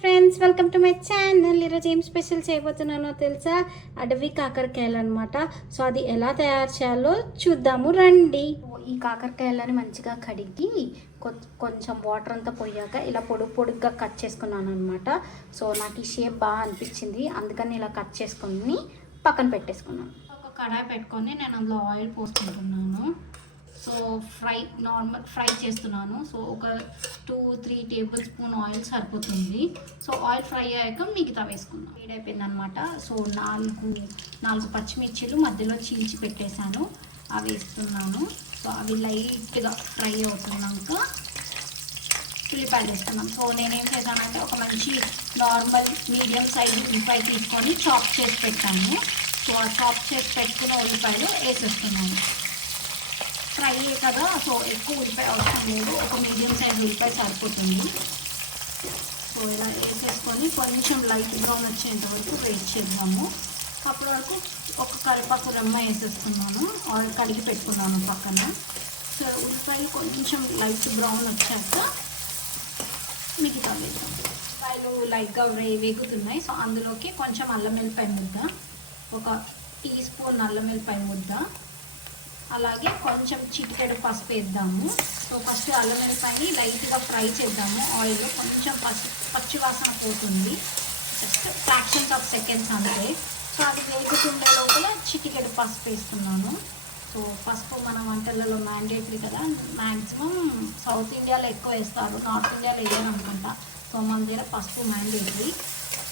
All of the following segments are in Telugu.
Friends welcome to my channel. ఈరోజు ఏం స్పెషల్ చేయబోతున్నానో తెలుసా? అడవి కాకరకాయలు అనమాట సో అది ఎలా తయారు చేయాలో చూద్దాము రండి. ఈ కాకరకాయలని మంచిగా కడిగి కొంచెం వాటర్ అంతా పోయాక ఇలా పొడుగు పొడుగ్గా కట్ చేసుకున్నాను అనమాట సో నాకు ఈ షేప్ బాగా అనిపించింది. అందుకని ఇలా కట్ చేసుకొని పక్కన పెట్టేసుకున్నాను. ఒక కడాయి పెట్టుకొని నేను అందులో ఆయిల్ పోసుకుంటున్నాను. సో ఫ్రై నార్మల్ ఫ్రై చేస్తున్నాను. సో ఒక two three tablespoon oil సరిపోతుంది. సో ఆయిల్ ఫ్రై అయ్యాక మిగతా వేసుకుందాం. వేడైపోయింది అనమాట సో నాలుగు నాలుగు పచ్చిమిర్చిలు మధ్యలో చీల్చి పెట్టేశాను. అవి వేస్తున్నాను. సో అవి లైట్గా ఫ్రై అవుతున్నాక ఉల్లిపాయలు వేస్తున్నాం. సో నేనేం చేశానంటే ఒక మంచి నార్మల్ మీడియం సైజు ఉల్లిపాయ తీసుకొని చాప్ చేసి పెట్టాను. సో ఆ చాప్ చేసి పెట్టుకున్న ఉల్లిపాయలు వేసేస్తున్నాను. ఫ్రై కదా సో ఎక్కువ ఉల్లిపాయ అవసరం లేదు ఒక మీడియం సైజ్ ఉల్లిపాయ సరిపోతుంది సో ఇలా వేసేసుకొని కొంచెం లైట్ బ్రౌన్ వచ్చేంత వరకు వెయిట్ చేద్దాము అప్పటి వరకు ఒక కరివేపాకు రెమ్మ వేసేసుకున్నాను ఆయిల్ కడిగి పెట్టుకున్నాను పక్కన సో ఉల్లిపాయలు కొంచెం లైట్ బ్రౌన్ వచ్చాక మిగతా వేద్దాం ఉల్లిపాయలు లైట్గా వేగుతున్నాయి సో అందులోకి కొంచెం అల్లం వెల్లిపాయ ముద్ద ఒక టీ స్పూన్ అల్లం వెల్లిపాయ ముద్ద అలాగే కొంచెం చిటికెడు పసుపు వేద్దాము. సో ఫస్ట్ అల్లం వెల్లిపాయని లైట్గా ఫ్రై చేద్దాము. ఆయిల్ కొంచెం పసు పచ్చి వాసన పోతుంది. జస్ట్ ఫ్రాక్షన్స్ ఆఫ్ సెకండ్స్ అంతే. సో అది వేగుతుండే లోపల చిటికెడు పసుపు వేస్తున్నాను. సో పసుపు మన వంటలలో మ్యాండేటరీ కదా. మ్యాక్సిమం సౌత్ ఇండియాలో ఎక్కువ వేస్తారు. నార్త్ ఇండియాలో వేయరు అనుకుంటా. సో మన దగ్గర పసుపు మ్యాండేటరీ.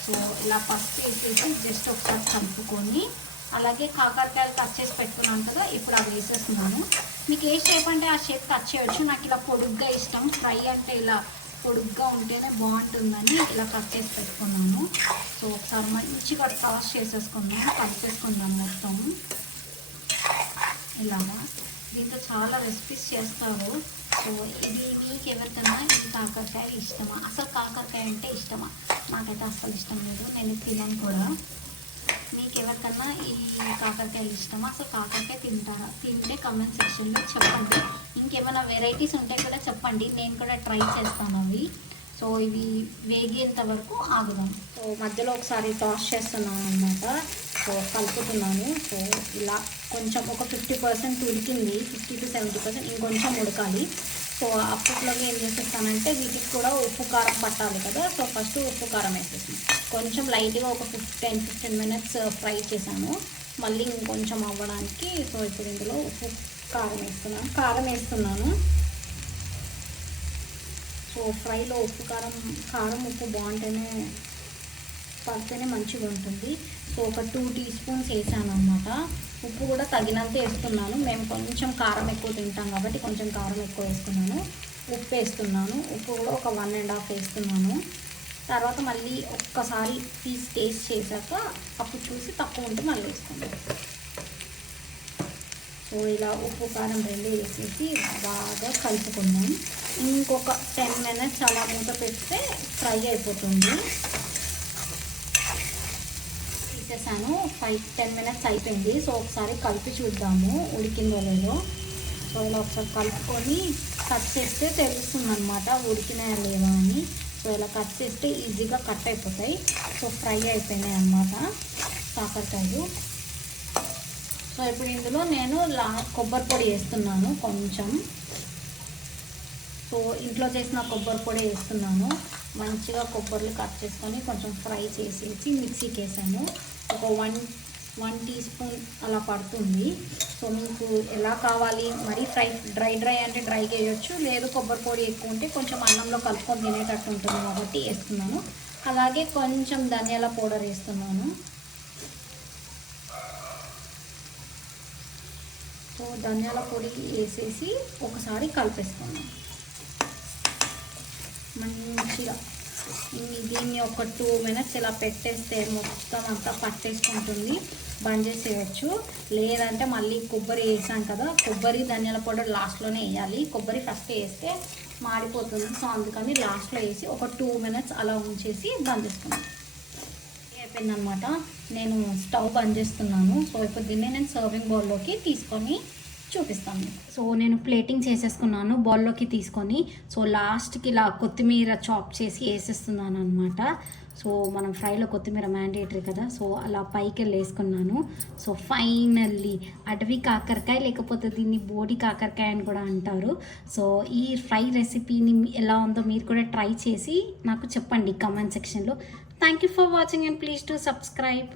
సో ఇలా పసుపు వేసేసి జస్ట్ ఒకసారి కలుపుకొని అలాగే కాకరకాయలు కట్ చేసి పెట్టుకున్నాను కదా ఇప్పుడు అవి వేసేస్తున్నాను. మీకు ఏ షేప్ అంటే ఆ షేప్ కట్ చేయొచ్చు. నాకు ఇలా పొడుగ్గా ఇష్టం. ఫ్రై అంటే ఇలా పొడుగ్గా ఉంటేనే బాగుంటుందని ఇలా కట్ చేసి పెట్టుకున్నాను. సో ఒకసారి మంచిగా టాస్ చేసేసుకుందాం కలిపేసుకుందాం మొత్తం. ఇలాగా. దీంతో చాలా రెసిపీస్ చేస్తారు. సో ఇది మీకు ఎవరికైనా ఈ కాకరకాయ ఇష్టమా? అసలు కాకరకాయ అంటే ఇష్టమా? నాకైతే అసలు ఇష్టం లేదు. నేను తినను కూడా. మీకు ఎవరికన్నా ఈ కాకరకాయలు ఇష్టమా? అసలు కాకరకాయ తింటారా తింటే కమెంట్ సెక్షన్లో చెప్పండి. ఇంకేమైనా వెరైటీస్ ఉంటే కూడా చెప్పండి. నేను కూడా ట్రై చేస్తాను అవి. సో ఇవి వేగేంత వరకు ఆగుదాం. సో మధ్యలో ఒకసారి టాస్ చేస్తున్నాను అనమాట సో కలుపుతున్నాను. సో ఇలా కొంచెం ఒక ఫిఫ్టీ పర్సెంట్ ఉడికింది. ఫిఫ్టీ టు సెవెంటీ పర్సెంట్ ఇంకొంచెం ఉడకాలి. సో అప్పట్లోకి ఏం చేసేస్తానంటే వీటికి కూడా ఉప్పు కారం పట్టాలి కదా. సో ఫస్ట్ ఉప్పు కారం వేసేసాను కొంచెం లైట్గా ఒక ఫిఫ్ టెన్ ఫిఫ్టీన్ మినిట్స్ ఫ్రై చేశాను. మళ్ళీ ఇంకొంచెం అవ్వడానికి సో ఇప్పుడు ఇందులో ఉప్పు కారం వేస్తున్నాను. కారం వేస్తున్నాను. సో ఫ్రైలో ఉప్పు కారం కారం ఉప్పు బాగుంటేనే పడితేనే మంచిగా ఉంటుంది. సో ఒక టూ టీ స్పూన్స్ వేసాను అనమాట ఉప్పు కూడా తగినంత వేస్తున్నాను. మేము కొంచెం కారం ఎక్కువ తింటాం కాబట్టి కొంచెం కారం ఎక్కువ వేస్తున్నాను. ఉప్పు వేస్తున్నాను. ఉప్పు కూడా ఒక వన్ అండ్ హాఫ్ వేస్తున్నాను. తర్వాత మళ్ళీ ఒక్కసారి తీసి టేస్ట్ చేశాక అప్పుడు చూసి తక్కువ ఉంటే మళ్ళీ వేసుకున్నాను సో ఇలా ఉప్పు కారం రెండు వేసేసి బాగా కలుపుకుందాం. ఇంకొక టెన్ మినిట్స్ అలా మూత పెడితే ఫ్రై అయిపోతుంది. తీసేసాను ఫైవ్ టెన్ మినిట్స్ అయిపోయింది. సో ఒకసారి కలిపి చూద్దాము ఉడికిందో లేదో. సో ఇలా ఒకసారి కలుపుకొని కట్ చేస్తే తెలుస్తుంది అనమాట ఉడికినాయా లేవా అని. సో ఇలా కట్ చేస్తే ఈజీగా కట్ అయిపోతాయి. సో ఫ్రై అయిపోయినాయి అన్నమాట కాకరకాయలు. సో ఇప్పుడు ఇందులో నేను లా కొబ్బరి పొడి వేస్తున్నాను కొంచెం. సో ఇంట్లో చేసిన కొబ్బరి పొడి వేస్తున్నాను. మంచిగా కొబ్బరిలు కట్ చేసుకొని కొంచెం ఫ్రై చేసేసి మిక్సీకి వేసాను. ఒక వన్ వన్ టీ స్పూన్ అలా పడుతుంది. సో మీకు ఎలా కావాలి? మరీ ఫ్రై డ్రై డ్రై అంటే డ్రై చేయొచ్చు. లేదు కొబ్బరి పొడి ఎక్కువ ఉంటే కొంచెం అన్నంలో కలుపుకొని తినేటట్టు ఉంటుంది కాబట్టి వేస్తున్నాను. అలాగే కొంచెం ధనియాల పౌడర్ వేస్తున్నాను. సో ధనియాల పొడి వేసేసి ఒకసారి కలిపేస్తున్నాను మంచిగా దీన్ని ఒక టూ మినిట్స్ ఇలా పెట్టేస్తే మొత్తం అంతా పట్టేసుకుంటుంది. బంద్ చేసేయచ్చు. లేదంటే మళ్ళీ కొబ్బరి వేసాం కదా కొబ్బరి ధనియాల పౌడర్ లాస్ట్లోనే వేయాలి. కొబ్బరి ఫస్ట్ వేస్తే మాడిపోతుంది. సో అందుకని లాస్ట్లో వేసి ఒక టూ మినిట్స్ అలా ఉంచేసి బంద్ చేసుకున్నాను అయిపోయిందనమాట నేను స్టవ్ బంద్ చేస్తున్నాను. సో ఇప్పుడు దీన్ని నేను సర్వింగ్ బౌల్లోకి తీసుకొని చూపిస్తాను. సో నేను ప్లేటింగ్ చేసేసుకున్నాను బౌల్లోకి తీసుకొని. సో లాస్ట్కి ఇలా కొత్తిమీర చాప్ చేసి వేసేస్తున్నాను అనమాట సో మనం ఫ్రైలో కొత్తిమీర మ్యాండేటరీ కదా సో అలా పైకి వెళ్ళి వేసుకున్నాను సో ఫైనల్లీ అడవి కాకరకాయ లేకపోతే దీన్ని బోడి కాకరకాయ అని కూడా అంటారు. సో ఈ ఫ్రై రెసిపీని ఎలా ఉందో మీరు కూడా ట్రై చేసి నాకు చెప్పండి కమెంట్ సెక్షన్లో. Thank you for watching and please to subscribe.